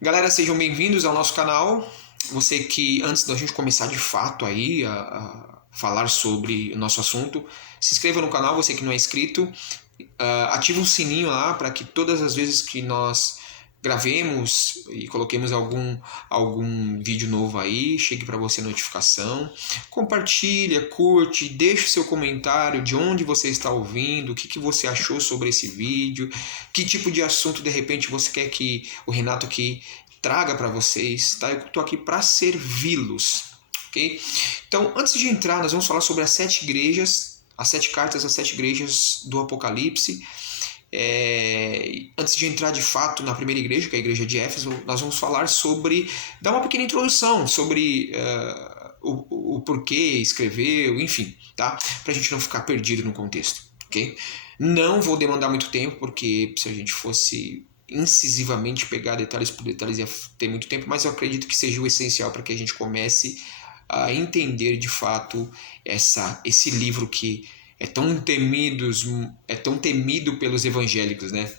Galera, sejam bem-vindos ao nosso canal. Você que, antes da gente começar de fato aí a falar sobre o nosso assunto, se inscreva no canal, você que não é inscrito, ative o sininho lá para que todas as vezes que nós gravemos e coloquemos algum vídeo novo aí, chegue para você a notificação. Compartilha, curte, deixe o seu comentário de onde você está ouvindo, o que você achou sobre esse vídeo, que tipo de assunto de repente você quer que o Renato aqui traga para vocês, tá? Eu estou aqui para servi-los, ok? Então, antes de entrar, nós vamos falar sobre as 7 igrejas, as 7 cartas às 7 igrejas do Apocalipse. Antes de entrar de fato na primeira igreja, que é a igreja de Éfeso, nós vamos falar sobre, dar uma pequena introdução sobre o porquê escreveu, enfim, tá? Pra gente não ficar perdido no contexto, ok? Não vou demandar muito tempo, porque se a gente fosse incisivamente pegar detalhes por detalhes ia ter muito tempo, mas eu acredito que seja o essencial para que a gente comece a entender de fato esse livro que é tão temido pelos evangélicos, né?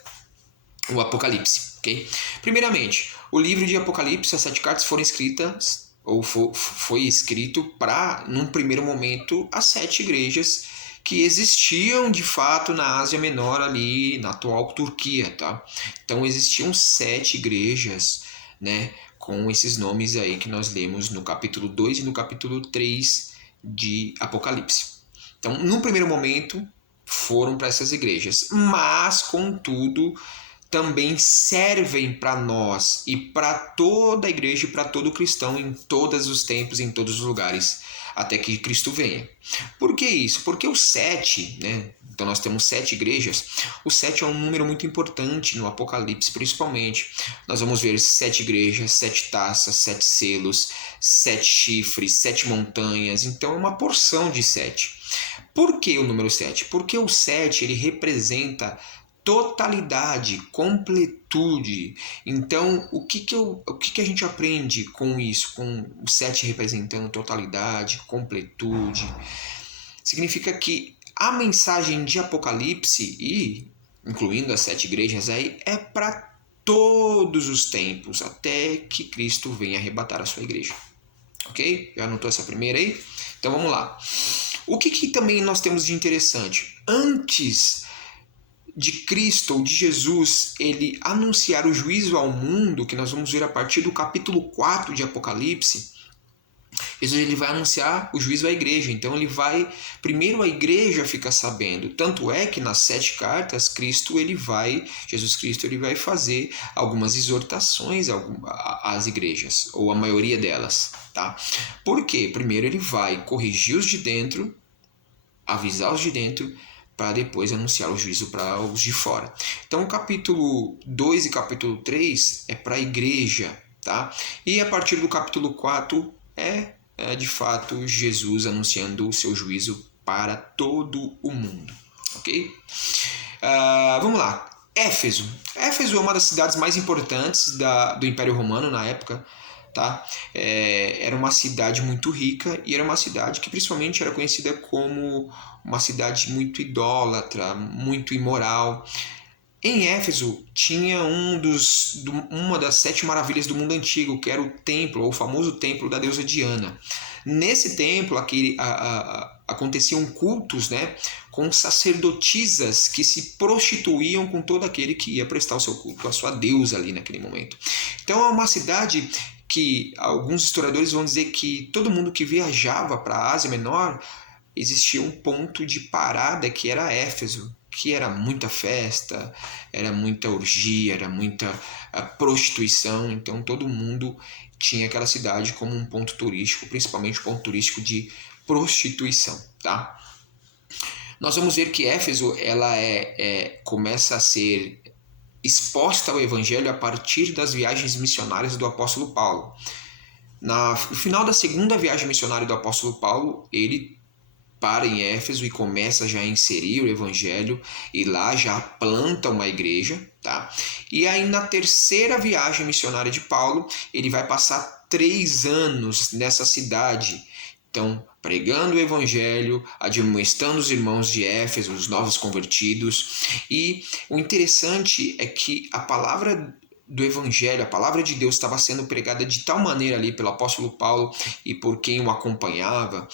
O Apocalipse, ok? Primeiramente, o livro de Apocalipse, as 7 cartas foram escritas, ou foi escrito para, num primeiro momento, as 7 igrejas que existiam de fato na Ásia Menor, ali na atual Turquia, tá? Então existiam 7 igrejas, né, com esses nomes aí que nós lemos no capítulo 2 e no capítulo 3 de Apocalipse. Então, num primeiro momento, foram para essas igrejas, mas, contudo, também servem para nós e para toda a igreja e para todo cristão em todos os tempos, em todos os lugares, até que Cristo venha. Por que isso? Porque o 7, né? Então nós temos 7 igrejas. O 7 é um número muito importante no Apocalipse, principalmente. Nós vamos ver 7 igrejas, 7 taças, 7 selos, 7 chifres, 7 montanhas. Então é uma porção de 7. Por que o número 7? Porque o 7 ele representa totalidade, completude. Então, o que a gente aprende com isso, com o 7 representando totalidade, completude? Significa que a mensagem de Apocalipse, e incluindo as 7 igrejas aí, é para todos os tempos, até que Cristo venha arrebatar a sua igreja. Ok? Já anotou essa primeira aí? Então vamos lá. O que também nós temos de interessante? Antes de Cristo ou de Jesus ele anunciar o juízo ao mundo, que nós vamos ver a partir do capítulo 4 de Apocalipse, Jesus ele vai anunciar o juízo à igreja. Então ele vai, primeiro a igreja fica sabendo. Tanto é que nas 7 cartas Jesus Cristo ele vai fazer algumas exortações às igrejas, ou a maioria delas, tá? Por quê? Primeiro ele vai corrigir os de dentro, avisar os de dentro, para depois anunciar o juízo para os de fora. Então o capítulo 2 e capítulo 3 é para a igreja, tá? E a partir do capítulo 4 é de fato Jesus anunciando o seu juízo para todo o mundo, ok? Vamos lá. Éfeso. Éfeso é uma das cidades mais importantes do Império Romano na época. Tá? Era uma cidade muito rica e era uma cidade que principalmente era conhecida como uma cidade muito idólatra, muito imoral. Em Éfeso tinha uma das 7 maravilhas do mundo antigo, que era o templo, ou o famoso templo da deusa Diana. Nesse templo aconteciam cultos, né, com sacerdotisas que se prostituíam com todo aquele que ia prestar o seu culto à sua deusa ali naquele momento. Então é uma cidade que alguns historiadores vão dizer que todo mundo que viajava para a Ásia Menor existia um ponto de parada que era Éfeso, que era muita festa, era muita orgia, era muita prostituição. Então todo mundo tinha aquela cidade como um ponto turístico, principalmente um ponto turístico de prostituição, tá? Nós vamos ver que Éfeso ela começa a ser exposta ao evangelho a partir das viagens missionárias do apóstolo Paulo. No final da segunda viagem missionária do apóstolo Paulo, ele para em Éfeso e começa já a inserir o evangelho e lá já planta uma igreja, tá? E aí na terceira viagem missionária de Paulo, ele vai passar 3 anos nessa cidade. Então, pregando o evangelho, admoestando os irmãos de Éfeso, os novos convertidos. E o interessante é que a palavra do Evangelho, a palavra de Deus estava sendo pregada de tal maneira ali pelo apóstolo Paulo e por quem o acompanhava,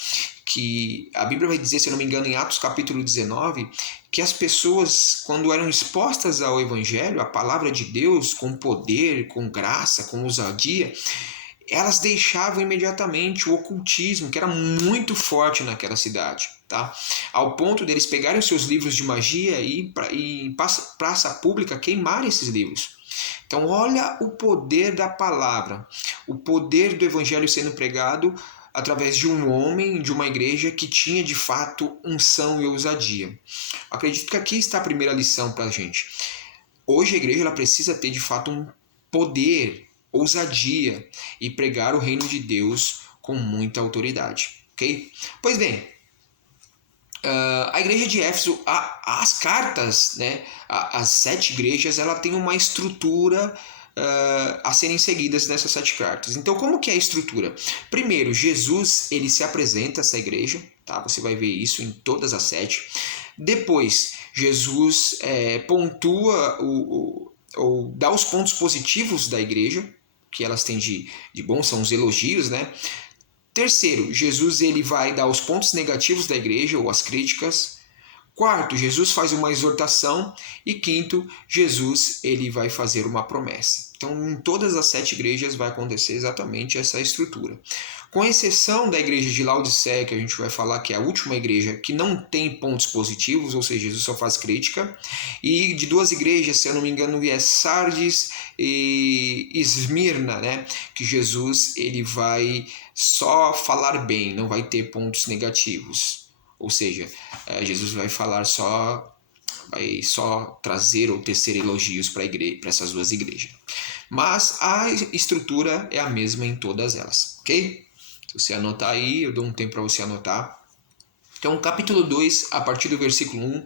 que a Bíblia vai dizer, se eu não me engano, em Atos capítulo 19, que as pessoas, quando eram expostas ao Evangelho, a palavra de Deus, com poder, com graça, com ousadia, elas deixavam imediatamente o ocultismo, que era muito forte naquela cidade, tá? Ao ponto deles pegarem os seus livros de magia e em praça pública queimarem esses livros. Então, olha o poder da palavra, o poder do evangelho sendo pregado através de um homem, de uma igreja que tinha de fato unção e ousadia. Acredito que aqui está a primeira lição para a gente. Hoje a igreja ela precisa ter de fato um poder, ousadia e pregar o reino de Deus com muita autoridade, ok? Pois bem, a igreja de Éfeso, as cartas, né, as 7 igrejas, ela tem uma estrutura a serem seguidas nessas 7 cartas. Então, como que é a estrutura? Primeiro, Jesus ele se apresenta a essa igreja, tá? Você vai ver isso em todas as 7. Depois, Jesus pontua ou dá os pontos positivos da igreja, que elas têm de bom, são os elogios, né? Terceiro, Jesus ele vai dar os pontos negativos da igreja ou as críticas. Quarto, Jesus faz uma exortação. E quinto, Jesus ele vai fazer uma promessa. Então, em todas as 7 igrejas vai acontecer exatamente essa estrutura. Com exceção da igreja de Laodiceia, que a gente vai falar que é a última igreja que não tem pontos positivos, ou seja, Jesus só faz crítica. E de 2 igrejas, se eu não me engano, é Sardes e Esmirna, né? Que Jesus ele vai só falar bem, não vai ter pontos negativos. Ou seja, Jesus vai só trazer ou tecer elogios para essas 2 igrejas. Mas a estrutura é a mesma em todas elas, ok? Se você anotar aí, eu dou um tempo para você anotar. Então, capítulo 2, a partir do versículo 1,